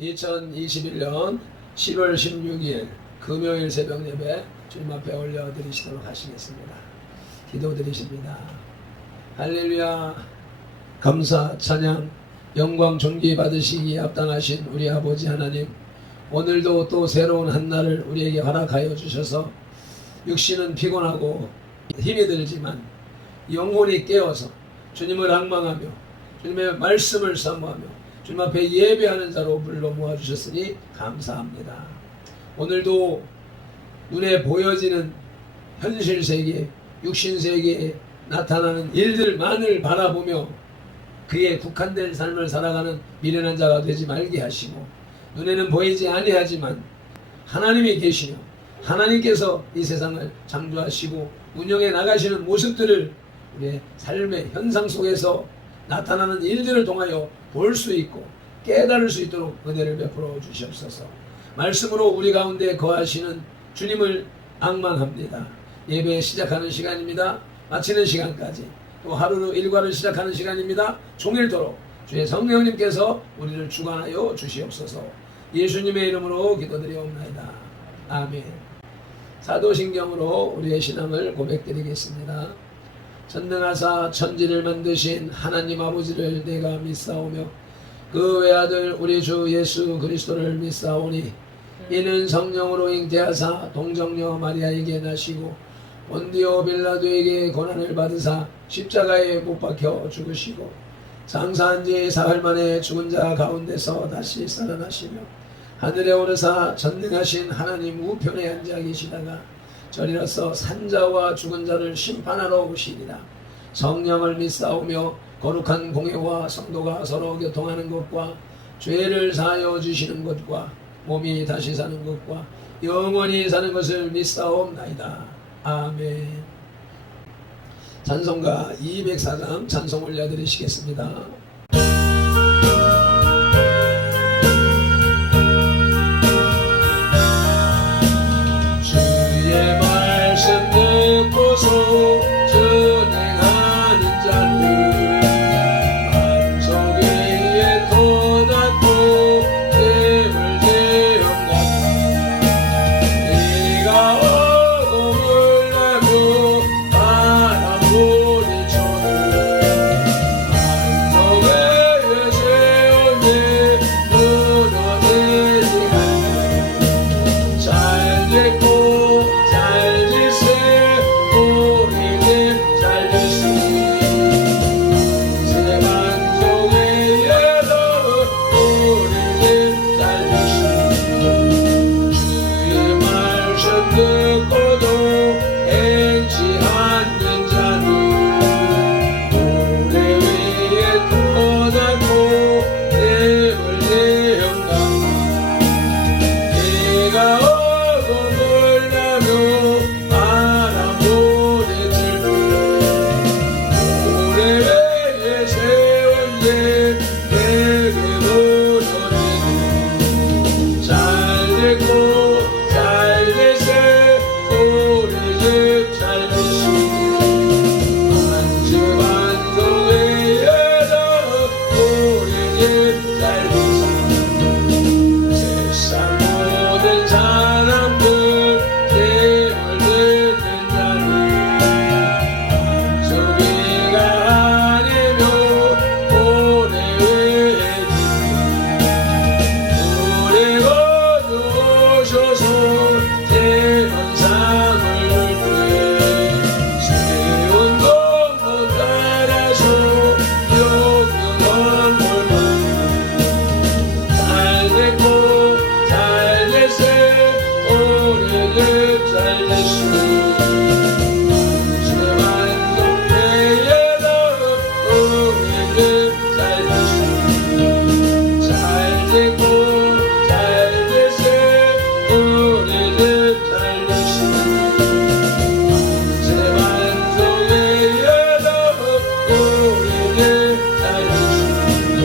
2021년 7월 16일 금요일 새벽 예배 주님 앞에 올려드리시도록 하시겠습니다. 기도드리십니다. 할렐루야. 감사 찬양 영광 존귀 받으시기에 합당하신 우리 아버지 하나님, 오늘도 또 새로운 한 날을 우리에게 허락하여 주셔서 육신은 피곤하고 힘이 들지만 영혼이 깨어서 주님을 앙망하며 주님의 말씀을 사모하며 주님 앞에 예배하는 자로 불러 모아주셨으니 감사합니다. 오늘도 눈에 보여지는 현실 세계, 육신 세계에 나타나는 일들만을 바라보며 그에 국한된 삶을 살아가는 미련한 자가 되지 말게 하시고, 눈에는 보이지 아니하지만 하나님이 계시며 하나님께서 이 세상을 창조하시고 운영해 나가시는 모습들을 우리의 삶의 현상 속에서 나타나는 일들을 통하여 볼 수 있고 깨달을 수 있도록 은혜를 베풀어 주시옵소서. 말씀으로 우리 가운데 거하시는 주님을 앙망합니다. 예배 시작하는 시간입니다. 마치는 시간까지, 또 하루로 일과를 시작하는 시간입니다. 종일토록 주의 성령님께서 우리를 주관하여 주시옵소서. 예수님의 이름으로 기도드리옵나이다. 아멘. 사도신경으로 우리의 신앙을 고백드리겠습니다. 전능하사 천지를 만드신 하나님 아버지를 내가 믿사오며 그 외아들 우리 주 예수 그리스도를 믿사오니, 이는 성령으로 잉태하사 동정녀 마리아에게 나시고 본디오 빌라도에게 고난을 받으사 십자가에 못 박혀 죽으시고 장사한 지 사흘 만에 죽은 자 가운데서 다시 살아나시며 하늘에 오르사 전능하신 하나님 우편에 앉아 계시다가 저리로서 산자와 죽은 자를 심판하러 오시리라. 성령을 믿사오며 거룩한 공회와 성도가 서로 교통하는 것과 죄를 사하여 주시는 것과 몸이 다시 사는 것과 영원히 사는 것을 믿사옵나이다. 아멘. 찬송가 204장 찬송 올려드리시겠습니다. 주의 말씀 듣고서 준행하는 자는 반석에 돋았고 뱀을 대형같다. 네가 어둠을 내고 바람 부딪혀도 반석에 세운 데 무너지지 않고 잘 됐고 잘 짓세 우리 집 잘 짓세 새 반석에 예도 우리 집 잘 짓세 주의 말씀 듣고도 행치 않는 자는 모래 위에 돋았고 뱀을 대형같다. 네가 어둠을 나며 바람 부딪힐 모래 위에 세운 집 내게 무너지니 잘 됐고 잘 됐세 우리 집 잘 됐으니 한집 반석에 예도 우리 집 잘 됐으니 세상 모든 사람들 힘을 듣는 자는 반석이가 아니며 모래 위에 우리 거두셔서 대만상을 위해 세운 공도 따라서 영영한 골반 잘 됐고 잘 됐세 우리 집 잘 됐으니 새 반석에 예도 우리 집 잘 됐으니 잘 됐고 잘 됐세 우리 집 잘 됐으니 새 반석에 예도 우리 집 잘 됐으니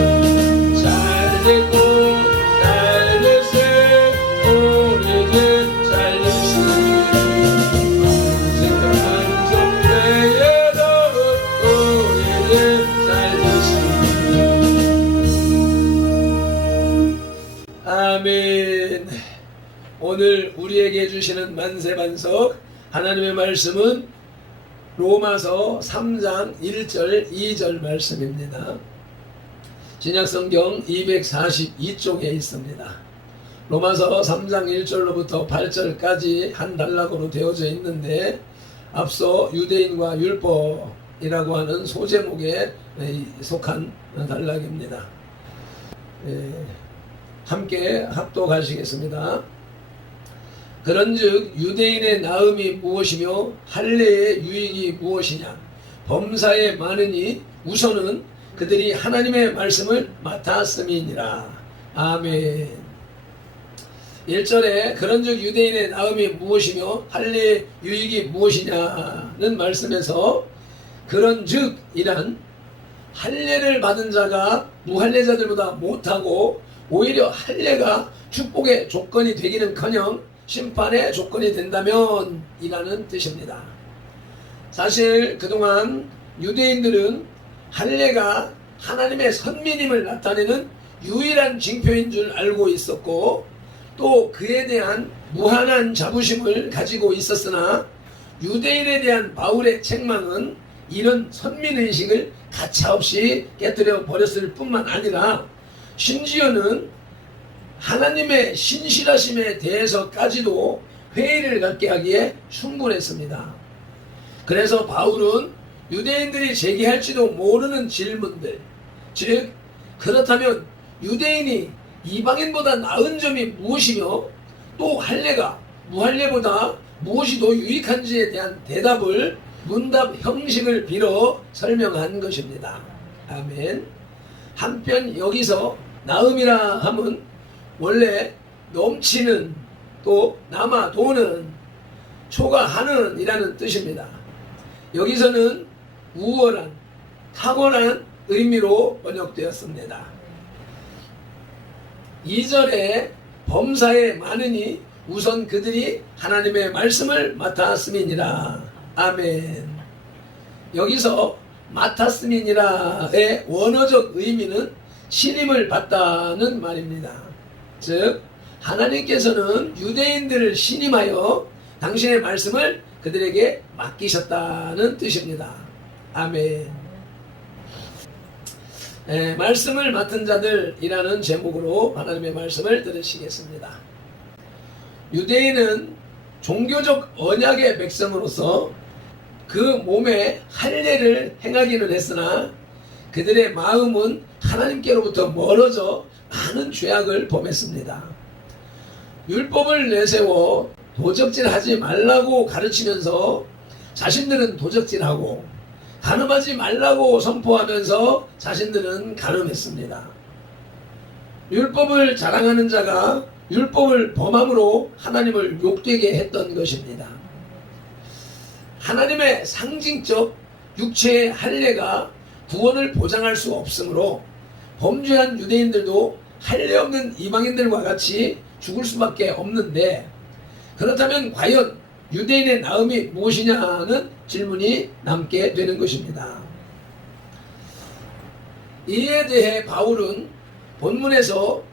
잘 됐고 잘 됐세 우리 집 잘 됐으니 새 반석에 예도 우리 집 잘 됐으니 아멘. 오늘 우리에게 주시는 만세반석 하나님의 말씀은 로마서 3장 1절 2절 말씀입니다. 신약성경 242쪽에 있습니다. 로마서 3장 1절로부터 8절까지 한 단락으로 되어져 있는데 앞서 유대인과 율법이라고 하는 소제목에 속한 단락입니다. 함께 합독하시겠습니다. 그런즉 유대인의 나음이 무엇이며 할례의 유익이 무엇이냐? 범사에 많으니 우선은 그들이 하나님의 말씀을 맡았음이니라. 아멘. 1절에 그런즉 유대인의 나음이 무엇이며 할례의 유익이 무엇이냐는 말씀에서 그런즉이란 할례를 받은 자가 무할례자들보다 못하고 오히려 할례가 축복의 조건이 되기는커녕 심판의 조건이 된다면 이라는 뜻입니다. 사실 그동안 유대인들은 할례가 하나님의 선민임을 나타내는 유일한 징표인 줄 알고 있었고 또 그에 대한 무한한 자부심을 가지고 있었으나 유대인에 대한 바울의 책망은 이런 선민의식을 가차없이 깨뜨려 버렸을 뿐만 아니라 심지어는 하나님의 신실하심에 대해서까지도 회의를 갖게 하기에 충분했습니다. 그래서 바울은 유대인들이 제기할지도 모르는 질문들, 즉 그렇다면 유대인이 이방인보다 나은 점이 무엇이며 또 할례가 무할례보다 무엇이 더 유익한지에 대한 대답을 문답 형식을 빌어 설명한 것입니다. 아멘. 한편 여기서 나음이라 함은 원래 넘치는 또 남아 도는 초과하는 이라는 뜻입니다. 여기서는 우월한 탁월한 의미로 번역되었습니다. 2절에 범사에 많으니 우선 그들이 하나님의 말씀을 맡았음이니라. 아멘. 여기서 맡았음이니라의 원어적 의미는 신임을 받다는 말입니다. 즉 하나님께서는 유대인들을 신임하여 당신의 말씀을 그들에게 맡기셨다는 뜻입니다. 아멘. 말씀을 맡은 자들이라는 제목으로 하나님의 말씀을 들으시겠습니다. 유대인은 종교적 언약의 백성으로서 그 몸에 할례를 행하기는 했으나 그들의 마음은 하나님께로부터 멀어져 많은 죄악을 범했습니다. 율법을 내세워 도적질하지 말라고 가르치면서 자신들은 도적질하고 간음하지 말라고 선포하면서 자신들은 간음했습니다. 율법을 자랑하는 자가 율법을 범함으로 하나님을 욕되게 했던 것입니다. 하나님의 상징적 육체의 할례가 구원을 보장할 수 없으므로 범죄한 유대인들도 할례 없는 이방인들과 같이 죽을 수밖에 없는데 그렇다면 과연 유대인의 나음이 무엇이냐는 질문이 남게 되는 것입니다. 이에 대해 바울은 본문에서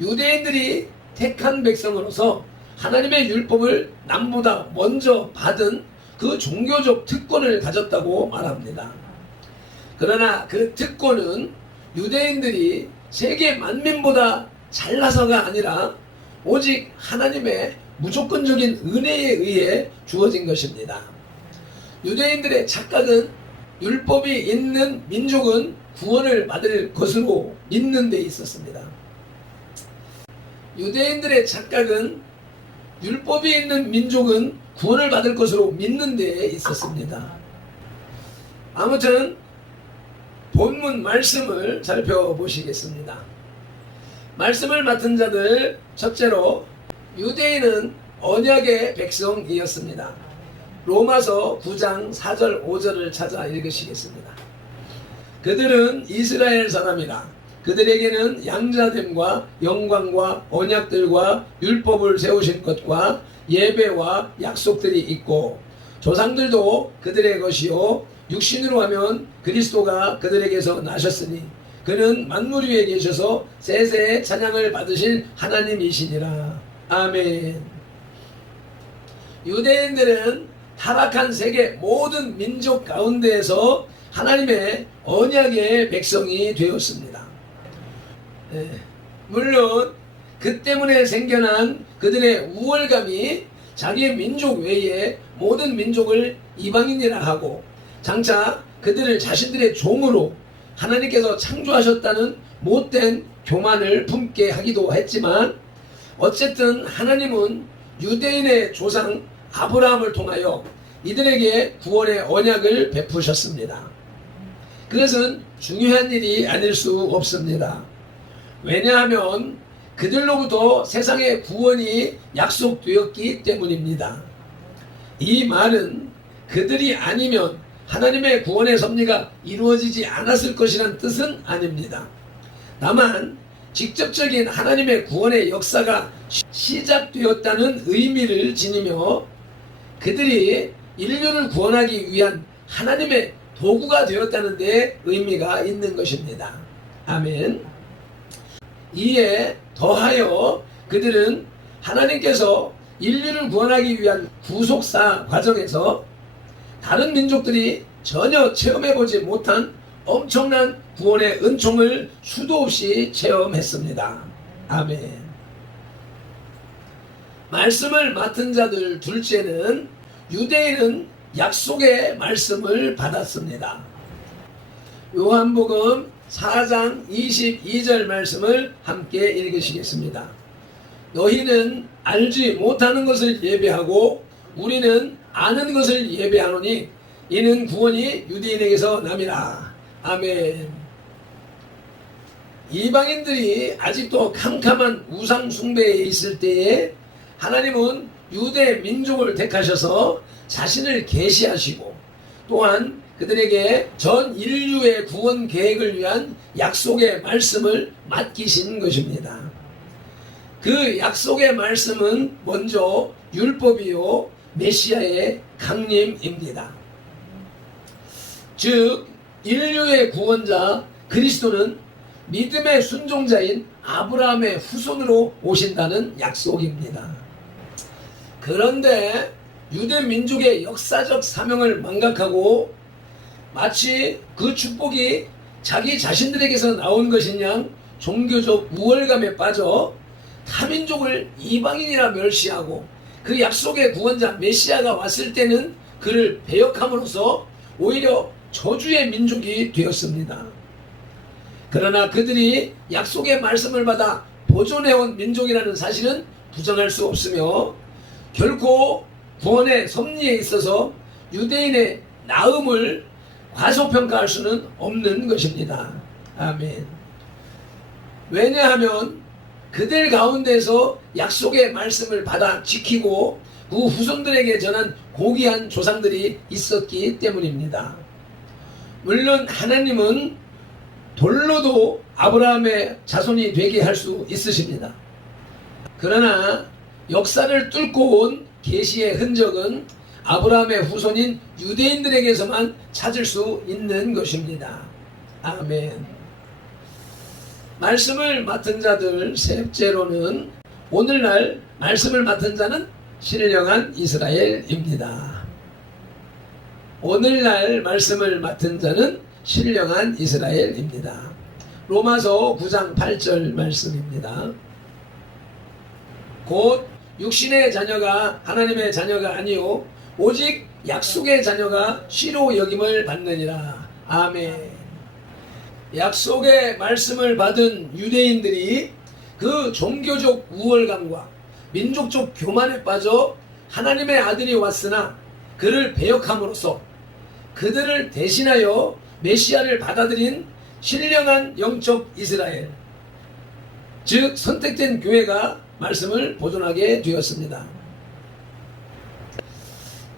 유대인들이 택한 백성으로서 하나님의 율법을 남보다 먼저 받은 그 종교적 특권을 가졌다고 말합니다. 그러나 그 특권은 유대인들이 세계 만민보다 잘나서가 아니라 오직 하나님의 무조건적인 은혜에 의해 주어진 것입니다. 유대인들의 착각은 율법이 있는 민족은 구원을 받을 것으로 믿는 데 있었습니다. 유대인들의 착각은 율법이 있는 민족은 구원을 받을 것으로 믿는 데 있었습니다. 아무튼 본문 말씀을 살펴보시겠습니다. 말씀을 맡은 자들 첫째로 유대인은 언약의 백성이었습니다. 로마서 9장 4절 5절을 찾아 읽으시겠습니다. 그들은 이스라엘 사람이라 그들에게는 양자됨과 영광과 언약들과 율법을 세우신 것과 예배와 약속들이 있고 조상들도 그들의 것이요 육신으로 하면 그리스도가 그들에게서 나셨으니 그는 만물 위에 계셔서 세세의 찬양을 받으실 하나님이시니라. 아멘. 유대인들은 타락한 세계 모든 민족 가운데에서 하나님의 언약의 백성이 되었습니다. 물론 그 때문에 생겨난 그들의 우월감이 자기 민족 외에 모든 민족을 이방인이라 하고 장차 그들을 자신들의 종으로 하나님께서 창조하셨다는 못된 교만을 품게 하기도 했지만, 어쨌든 하나님은 유대인의 조상 아브라함을 통하여 이들에게 구원의 언약을 베푸셨습니다. 그것은 중요한 일이 아닐 수 없습니다. 왜냐하면 그들로부터 세상의 구원이 약속되었기 때문입니다. 이 말은 그들이 아니면 하나님의 구원의 섭리가 이루어지지 않았을 것이란 뜻은 아닙니다. 다만 직접적인 하나님의 구원의 역사가 시작되었다는 의미를 지니며 그들이 인류를 구원하기 위한 하나님의 도구가 되었다는 데 의미가 있는 것입니다. 아멘. 이에 더하여 그들은 하나님께서 인류를 구원하기 위한 구속사 과정에서 다른 민족들이 전혀 체험해보지 못한 엄청난 구원의 은총을 수도 없이 체험했습니다. 아멘. 말씀을 맡은 자들 둘째는 유대인은 약속의 말씀을 받았습니다. 요한복음 4장 22절 말씀을 함께 읽으시겠습니다. 너희는 알지 못하는 것을 예배하고 우리는 아는 것을 예배하노니 이는 구원이 유대인에게서 남이라. 아멘. 이방인들이 아직도 캄캄한 우상 숭배에 있을 때에 하나님은 유대 민족을 택하셔서 자신을 계시하시고 또한 그들에게 전 인류의 구원 계획을 위한 약속의 말씀을 맡기신 것입니다. 그 약속의 말씀은 먼저 율법이요 메시아의 강림입니다. 즉 인류의 구원자 그리스도는 믿음의 순종자인 아브라함의 후손으로 오신다는 약속입니다. 그런데 유대 민족의 역사적 사명을 망각하고 마치 그 축복이 자기 자신들에게서 나온 것인 양 종교적 우월감에 빠져 타민족을 이방인이라 멸시하고 그 약속의 구원자 메시아가 왔을 때는 그를 배역함으로써 오히려 저주의 민족이 되었습니다. 그러나 그들이 약속의 말씀을 받아 보존해온 민족이라는 사실은 부정할 수 없으며 결코 구원의 섭리에 있어서 유대인의 나음을 과소평가할 수는 없는 것입니다. 아멘. 왜냐하면 그들 가운데서 약속의 말씀을 받아 지키고 그 후손들에게 전한 고귀한 조상들이 있었기 때문입니다. 물론 하나님은 돌로도 아브라함의 자손이 되게 할 수 있으십니다. 그러나 역사를 뚫고 온 계시의 흔적은 아브라함의 후손인 유대인들에게서만 찾을 수 있는 것입니다. 아멘. 말씀을 맡은 자들 셋째로는 오늘날 말씀을 맡은 자는 신령한 이스라엘입니다. 오늘날 말씀을 맡은 자는 신령한 이스라엘입니다. 로마서 9장 8절 말씀입니다. 곧 육신의 자녀가 하나님의 자녀가 아니요 오직 약속의 자녀가 씨로 여김을 받느니라. 아멘. 약속의 말씀을 받은 유대인들이 그 종교적 우월감과 민족적 교만에 빠져 하나님의 아들이 왔으나 그를 배역함으로써 그들을 대신하여 메시아를 받아들인 신령한 영적 이스라엘, 즉 선택된 교회가 말씀을 보존하게 되었습니다.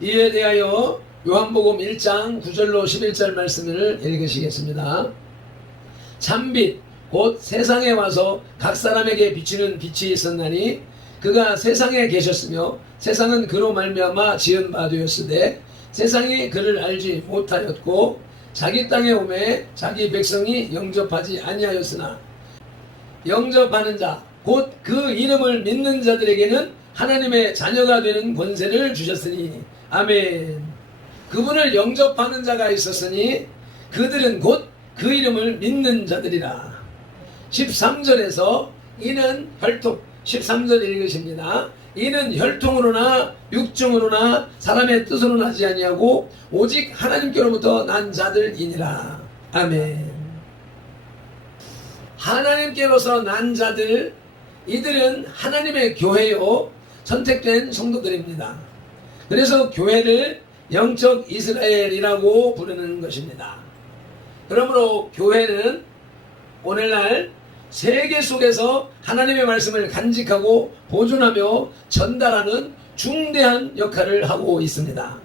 이에 대하여 요한복음 1장 9절로 11절 말씀을 읽으시겠습니다. 참빛 곧 세상에 와서 각 사람에게 비치는 빛이 있었나니 그가 세상에 계셨으며 세상은 그로 말미암아 지은 바 되었으되 세상이 그를 알지 못하였고 자기 땅에 오매 자기 백성이 영접하지 아니하였으나 영접하는 자 곧 그 이름을 믿는 자들에게는 하나님의 자녀가 되는 권세를 주셨으니 아멘. 그분을 영접하는 자가 있었으니 그들은 곧 그 이름을 믿는 자들이라. 13절에서 이는 혈통, 13절 읽으십니다. 이는 혈통으로나 육정으로나 사람의 뜻으로 나지 아니하고 오직 하나님께로부터 난 자들이니라. 아멘. 하나님께로서 난 자들, 이들은 하나님의 교회요 선택된 성도들입니다. 그래서 교회를 영적 이스라엘이라고 부르는 것입니다. 그러므로 교회는 오늘날 세계 속에서 하나님의 말씀을 간직하고 보존하며 전달하는 중대한 역할을 하고 있습니다.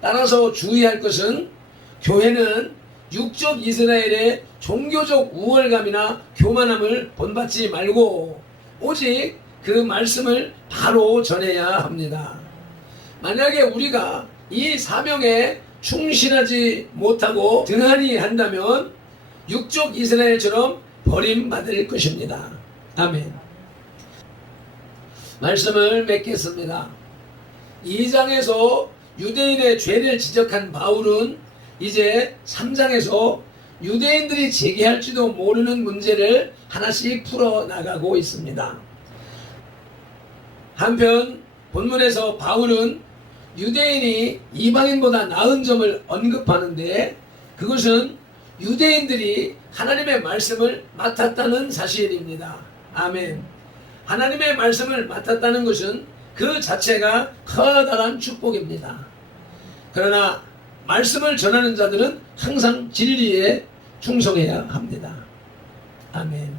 따라서 주의할 것은 교회는 육적 이스라엘의 종교적 우월감이나 교만함을 본받지 말고 오직 그 말씀을 바로 전해야 합니다. 만약에 우리가 이 사명에 충실하지 못하고 등한히 한다면 육적 이스라엘처럼 버림받을 것입니다. 아멘. 말씀을 맺겠습니다. 2장에서 유대인의 죄를 지적한 바울은 이제 3장에서 유대인들이 제기할지도 모르는 문제를 하나씩 풀어나가고 있습니다. 한편 본문에서 바울은 유대인이 이방인보다 나은 점을 언급하는데 그것은 유대인들이 하나님의 말씀을 맡았다는 사실입니다. 아멘. 하나님의 말씀을 맡았다는 것은 그 자체가 커다란 축복입니다. 그러나 말씀을 전하는 자들은 항상 진리에 충성해야 합니다. 아멘.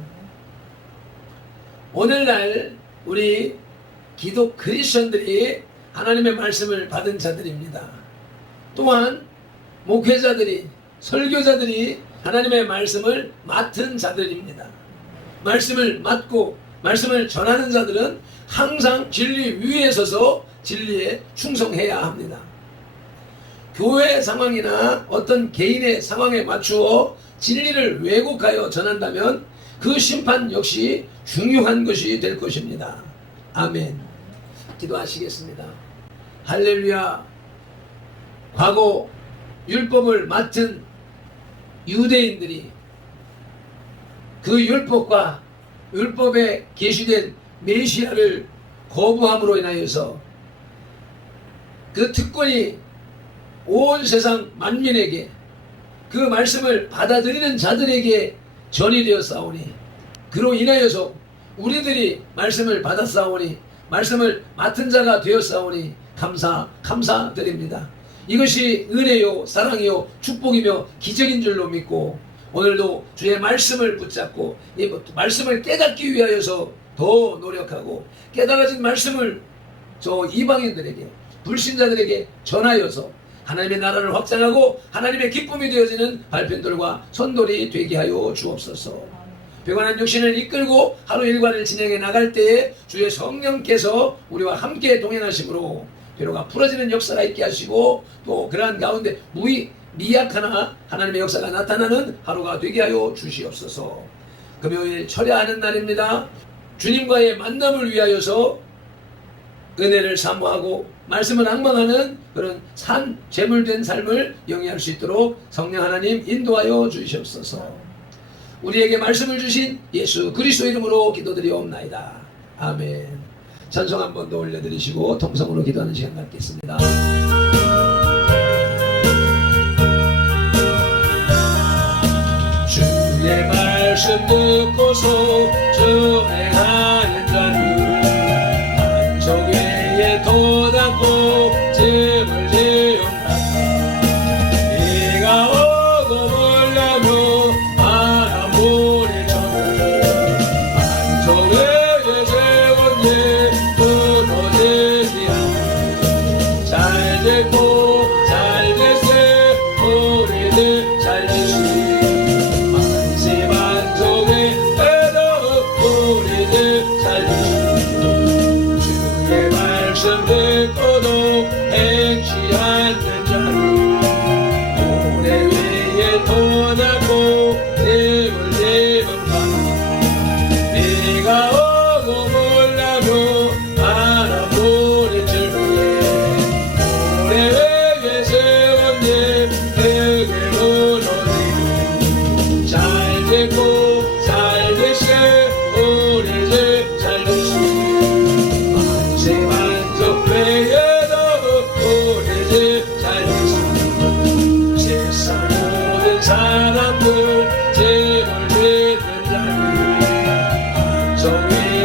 오늘날 우리 기독 크리스천들이 하나님의 말씀을 받은 자들입니다. 또한 목회자들이, 설교자들이 하나님의 말씀을 맡은 자들입니다. 말씀을 맡고 말씀을 전하는 자들은 항상 진리 위에 서서 진리에 충성해야 합니다. 교회 상황이나 어떤 개인의 상황에 맞추어 진리를 왜곡하여 전한다면 그 심판 역시 중요한 것이 될 것입니다. 아멘. 기도하시겠습니다. 할렐루야. 과거 율법을 맡은 유대인들이 그 율법과 율법에 계시된 메시아를 거부함으로 인하여서 그 특권이 온 세상 만민에게 그 말씀을 받아들이는 자들에게 전이 되었사오니 그로 인하여서 우리들이 말씀을 받았사오니 말씀을 맡은 자가 되었사오니 감사드립니다. 이것이 은혜요 사랑이요 축복이며 기적인 줄로 믿고 오늘도 주의 말씀을 붙잡고 이 말씀을 깨닫기 위하여서 더 노력하고 깨달아진 말씀을 저 이방인들에게 불신자들에게 전하여서 하나님의 나라를 확장하고 하나님의 기쁨이 되어지는 발편들과 선돌이 되게 하여 주옵소서. 평안한 육신을 이끌고 하루 일과를 진행해 나갈 때에 주의 성령께서 우리와 함께 동행하심으로 괴로가 풀어지는 역사가 있게 하시고 또 그러한 가운데 미약하나 하나님의 역사가 나타나는 하루가 되게 하여 주시옵소서. 금요일 철야하는 날입니다. 주님과의 만남을 위하여서 은혜를 사모하고 말씀을 낭망하는 그런 재물된 삶을 영위할 수 있도록 성령 하나님 인도하여 주시옵소서. 우리에게 말씀을 주신 예수 그리스도 이름으로 기도드리옵나이다. 아멘. 찬송 한 번 더 올려드리시고 통성으로 기도하는 시간 갖겠습니다. 주의 말씀 듣고서 전행하는 자는 반석 위에 돋았고 짐을 지음받아 네가 얻어보려며 바람불이 저는 반석 위에 세운 예 무너지지 않고 잘 됐고 잘 됐세 우리들 잘 됐으니 주의 말씀 듣고도 행치 않는 자는 오래 위에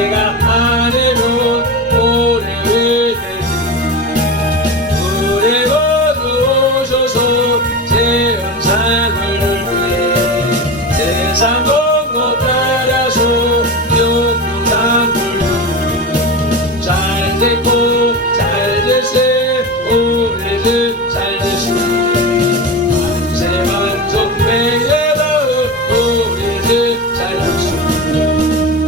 한쪽에가 아니면 오래 왜 되지 우리 거두셔서 제 영상을 위해 세상 공로 따라서 용용상 불고 잘 됐고 잘 됐세 우리 집 잘 됐어 만세 만족 매여다 우리 집 잘 됐어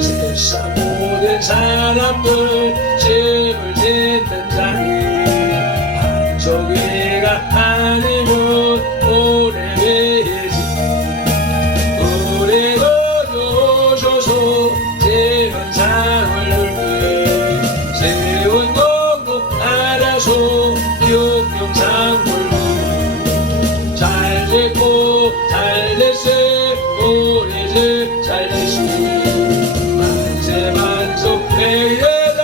세상 모든 사람들 집을 짓는 자리 한쪽에가 아니면 오래 매지 우리 거두셔서 제 현상을 위해 세운 공로 알아서 용용상 불고 잘 됐고 잘 됐세 우리 집 잘 됐어 만세 만족 매여다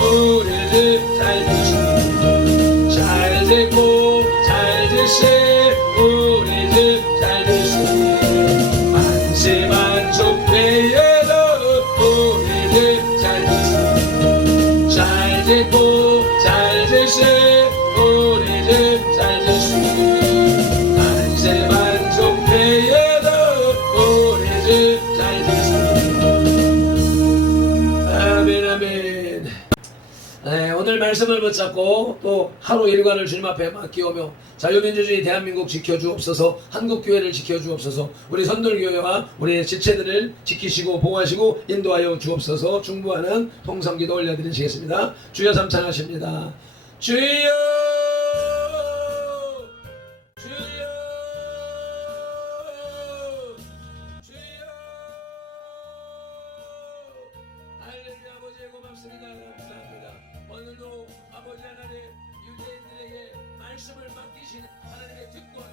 우리 집 잘 됐어 잘 됐고 잘 됐세 우리 집 잘 됐어 만세 만족 매여다 우리 집 잘 됐어 잘 됐고 잘 됐세 우리 집 잘 됐어 만세 만족 매여다 우리 집 잘 됐어 아멘 아멘. 네, 오늘 말씀을 붙잡고 또 하루 일과를 주님 앞에 맡기오며 자유민주주의 대한민국 지켜주옵소서 한국교회를 지켜주옵소서 우리 선돌교회와 우리 지체들을 지키시고 보호하시고 인도하여 주옵소서 중보하는 통성기도 올려드리시겠습니다. 주여 삼창하십니다. 주여 주여 주여 할렐루야 아버지 고맙습니다. 감사합니다. 오늘도 아버지 하나님 유대인들에게 말씀을 맡기신 하나님의 특권